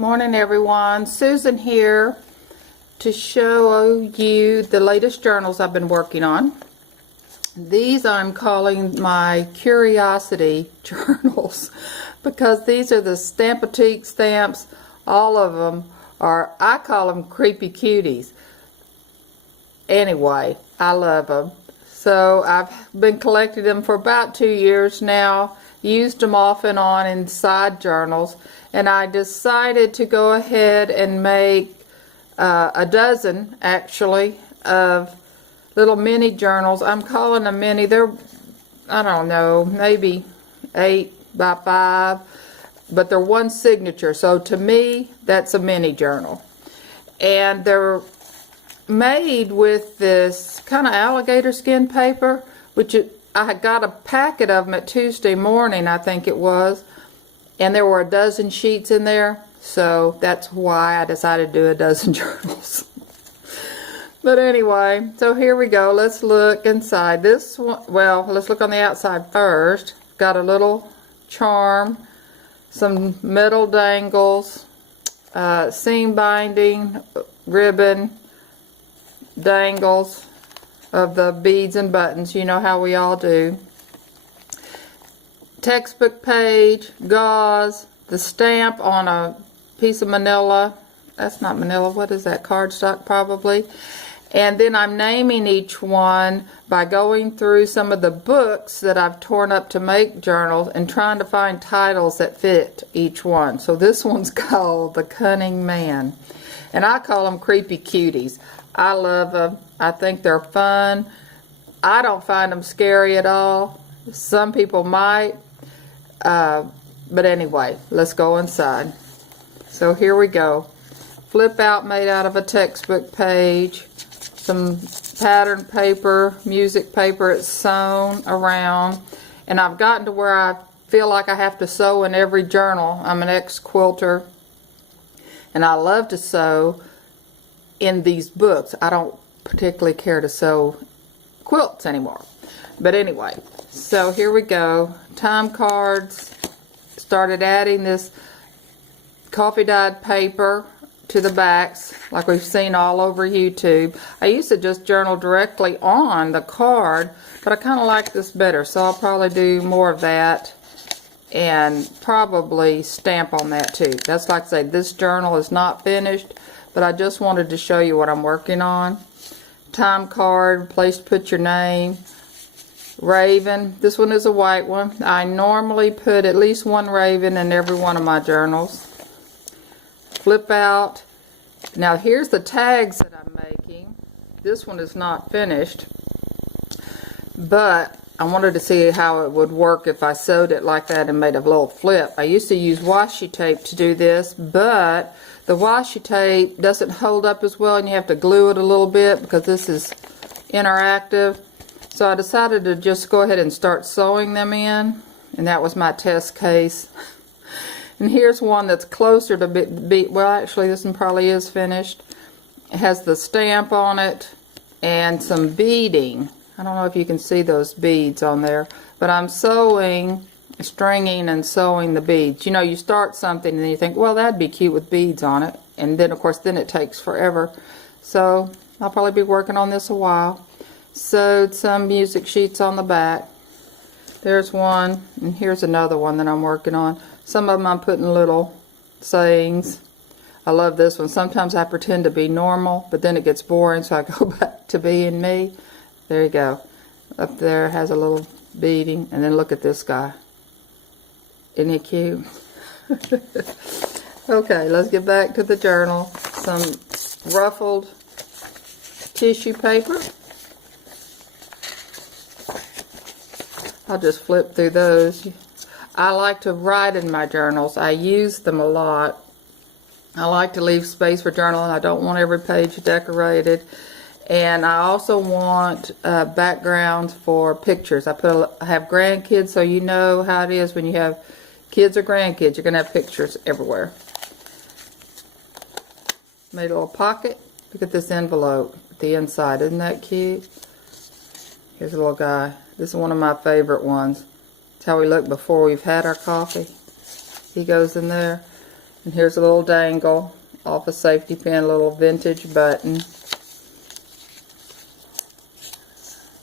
Morning everyone, Susan here to show you the latest journals I've been working on. These I'm calling my curiosity journals because these are the Stampatique stamps. All of them are, I call them creepy cuties. Anyway, I love them. So I've been collecting them for about 2 years now, used them off and on in side journals, and I decided to go ahead and make a dozen actually of little mini journals. I'm calling them mini. They're, I don't know, maybe 8 by 5, but they're one signature, so to me that's a mini journal. And they're made with this kind of alligator skin paper, which I got a packet of them at Tuesday morning, I think it was, and there were a dozen sheets in there, so that's why I decided to do a dozen journals. But anyway, so here we go. Let's look inside this one. Well, let's look on the outside first. Got a little charm, some metal dangles, seam binding, ribbon, dangles of the beads and buttons. You know how we all do. Textbook page, gauze, the stamp on a piece of manila. That's not manila, what is that, cardstock probably. And then I'm naming each one by going through some of the books that I've torn up to make journals and trying to find titles that fit each one. So this one's called The Cunning Man, and I call them creepy cuties. I love them. I think they're fun. I don't find them scary at all. Some people might. But anyway, let's go inside. So here we go. Flip out made out of a textbook page. Some pattern paper, music paper. It's sewn around. And I've gotten to where I feel like I have to sew in every journal. I'm an ex-quilter. And I love to sew in these books. I don't particularly care to sew quilts anymore. But anyway, so here we go. Time cards. Started adding this coffee dyed paper to the backs like we've seen all over YouTube. I used to just journal directly on the card, but I kind of like this better, so I'll probably do more of that and probably stamp on that too. That's like I say, this journal is not finished, but I just wanted to show you what I'm working on. Time card, place to put your name. Raven, this one is a white one. I normally put at least one raven in every one of my journals. Flip out. Now here's the tags that I'm making. This one is not finished, but I wanted to see how it would work if I sewed it like that and made a little flip. I used to use washi tape to do this, but the washi tape doesn't hold up as well and you have to glue it a little bit because this is interactive. So I decided to just go ahead and start sewing them in, and that was my test case. And here's one that's closer to well, actually this one probably is finished. It has the stamp on it and some beading. I don't know if you can see those beads on there, but I'm sewing, stringing and sewing the beads. You know, you start something and then you think, well, that'd be cute with beads on it, and then of course then it takes forever. So I'll probably be working on this a while. Sewed some music sheets on the back. There's one, and here's another one that I'm working on. Some of them I'm putting little sayings. I love this one. Sometimes I pretend to be normal, but then it gets boring, so I go back to being me. There you go. Up there has a little beading, and then look at this guy. Isn't he cute? Okay, let's get back to the journal. Some ruffled tissue paper. I'll just flip through those. I like to write in my journals. I use them a lot. I like to leave space for journaling. I don't want every page decorated. And I also want backgrounds for pictures. I have grandkids, so you know how it is when you have kids or grandkids. You're going to have pictures everywhere. Made a little pocket. Look at this envelope at the inside. Isn't that cute? Here's a little guy. This is one of my favorite ones. It's how we look before we've had our coffee. He goes in there. And here's a little dangle off a safety pin, little vintage button.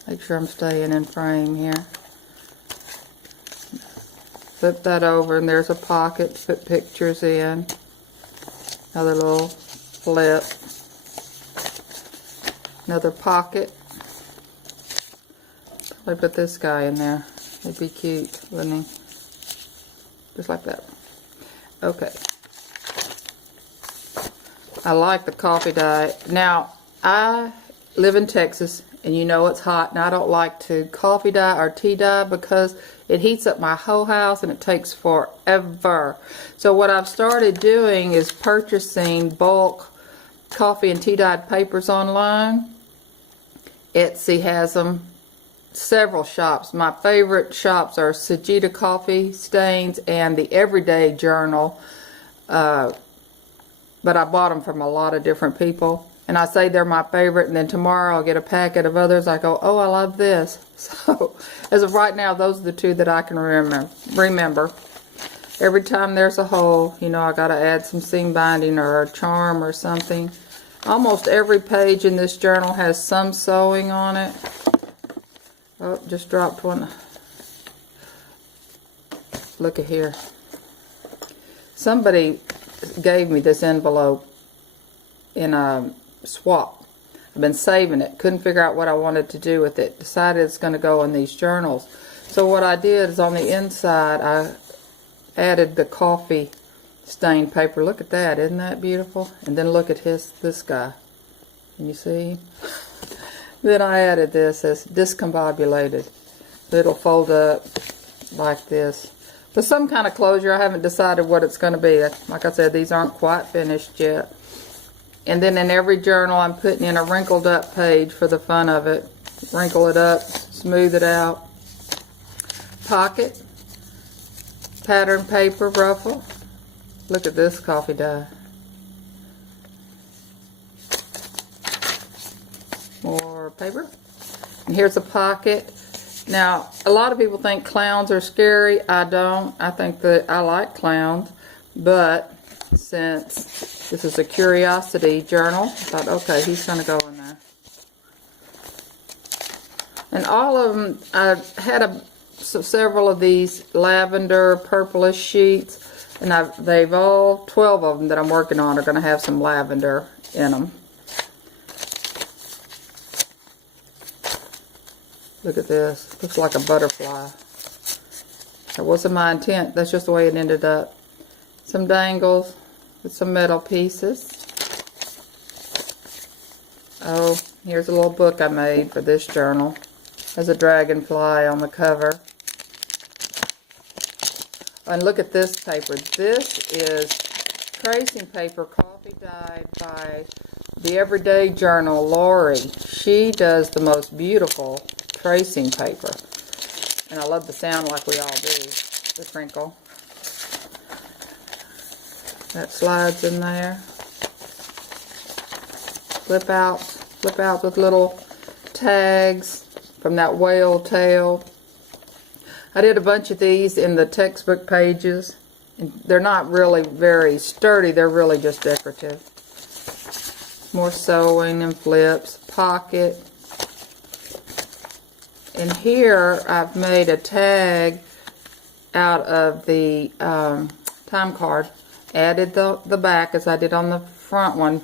Make sure I'm staying in frame here. Flip that over and there's a pocket to put pictures in. Another little flip. Another pocket. Probably put this guy in there. He'd be cute, wouldn't he? Just like that. Okay. I like the coffee dye. Now, I live in Texas, and you know it's hot, and I don't like to coffee dye or tea dye because it heats up my whole house and it takes forever. So what I've started doing is purchasing bulk coffee and tea dyed papers online. Etsy has them. Several shops. My favorite shops are Sajita Coffee Stains and the Everyday Journal. But I bought them from a lot of different people. And I say they're my favorite, and then tomorrow I'll get a packet of others. I go, oh, I love this. So, as of right now, those are the two that I can remember. Every time there's a hole, you know, I got to add some seam binding or a charm or something. Almost every page in this journal has some sewing on it. Oh, just dropped one. Look at here. Somebody gave me this envelope in a swap. I've been saving it. Couldn't figure out what I wanted to do with it. Decided it's going to go in these journals. So what I did is on the inside I added the coffee stained paper. Look at that. Isn't that beautiful? And then look at this guy. Can you see? Then I added this as discombobulated. It'll fold up like this. For some kind of closure, I haven't decided what it's going to be. Like I said, these aren't quite finished yet. And then in every journal, I'm putting in a wrinkled up page for the fun of it. Wrinkle it up, smooth it out. Pocket, pattern paper ruffle. Look at this coffee dye. More paper. And here's a pocket. Now, a lot of people think clowns are scary. I don't. I think that I like clowns. But since this is a curiosity journal, I thought, okay, he's going to go in there. And all of them, I had several of these lavender purplish sheets. And they've all, 12 of them that I'm working on are going to have some lavender in them. Look at this. Looks like a butterfly. That wasn't my intent. That's just the way it ended up. Some dangles with some metal pieces. Oh, here's a little book I made for this journal. There's a dragonfly on the cover. And look at this paper. This is tracing paper coffee dyed by the Everyday Journal, Lori. She does the most beautiful tracing paper. And I love the sound like we all do. The crinkle. That slides in there. Flip out with little tags from that whale tail. I did a bunch of these in the textbook pages. And they're not really very sturdy, they're really just decorative. More sewing and flips, pocket. And here I've made a tag out of the time card. Added the back as I did on the front one.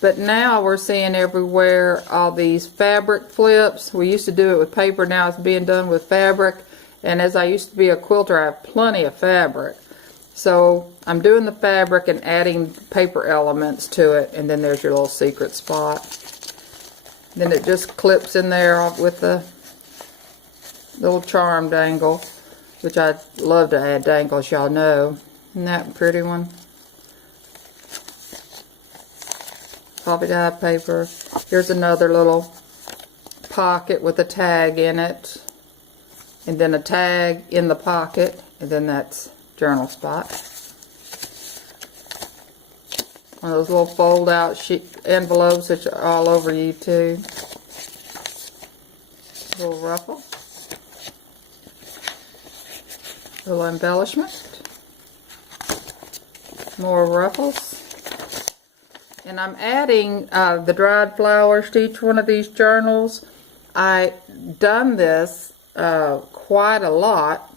But now we're seeing everywhere all these fabric flips. We used to do it with paper, now it's being done with fabric. And as I used to be a quilter, I have plenty of fabric. So I'm doing the fabric and adding paper elements to it. And then there's your little secret spot. Then it just clips in there with the little charm dangle, which I love to add dangles, y'all know. Isn't that a pretty one? Coffee dye paper. Here's another little pocket with a tag in it. And then a tag in the pocket. And then that's journal spot. One of those little fold out envelopes that are all over YouTube. Little ruffle. Little embellishment. more ruffles. And I'm adding the dried flowers to each one of these journals. I done this quite a lot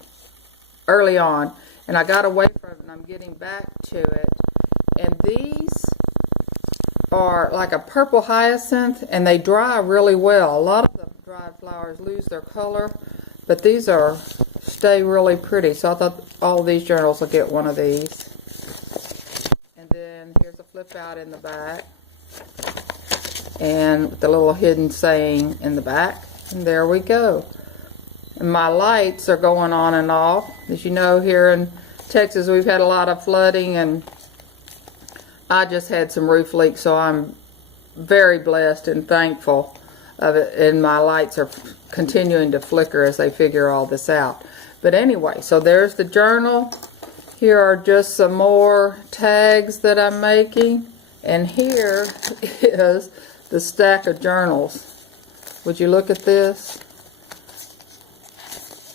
early on, and I got away from it, and I'm getting back to it. And these are like a purple hyacinth, and they dry really well. A lot of the dried flowers lose their color, but these stay really pretty. So I thought all of these journals will get one of these. And then here's a flip out in the back, and the little hidden saying in the back. And there we go. And my lights are going on and off. As you know, here in Texas we've had a lot of flooding, and I just had some roof leaks, so I'm very blessed and thankful of it, and my lights are continuing to flicker as they figure all this out. But anyway, so there's the journal. Here are just some more tags that I'm making, and here is the stack of journals. Would you look at this?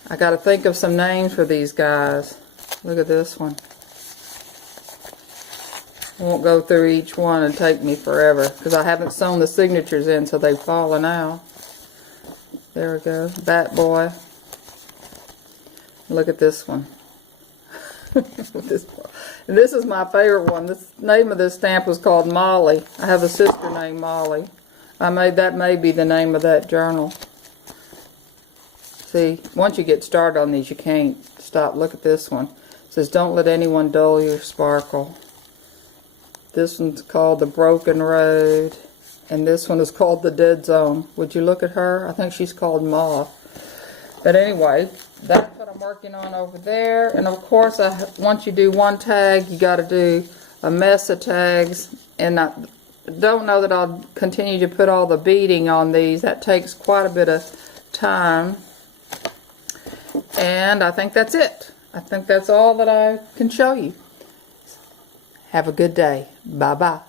I got to think of some names for these guys. Look at this one. I won't go through each one and take me forever because I haven't sewn the signatures in, so they've fallen out. There we go. Bat Boy. Look at this one. And this is my favorite one. The name of this stamp was called Molly. I have a sister named Molly. That may be the name of that journal. See, once you get started on these, you can't stop. Look at this one. It says, "Don't let anyone dull your sparkle." This one's called The Broken Road, and this one is called The Dead Zone. Would you look at her? I think she's called Moth. But anyway, that's what I'm working on over there. And of course, once you do one tag, you got to do a mess of tags. And I don't know that I'll continue to put all the beading on these. That takes quite a bit of time. And I think that's it. I think that's all that I can show you. Have a good day. Bye-bye.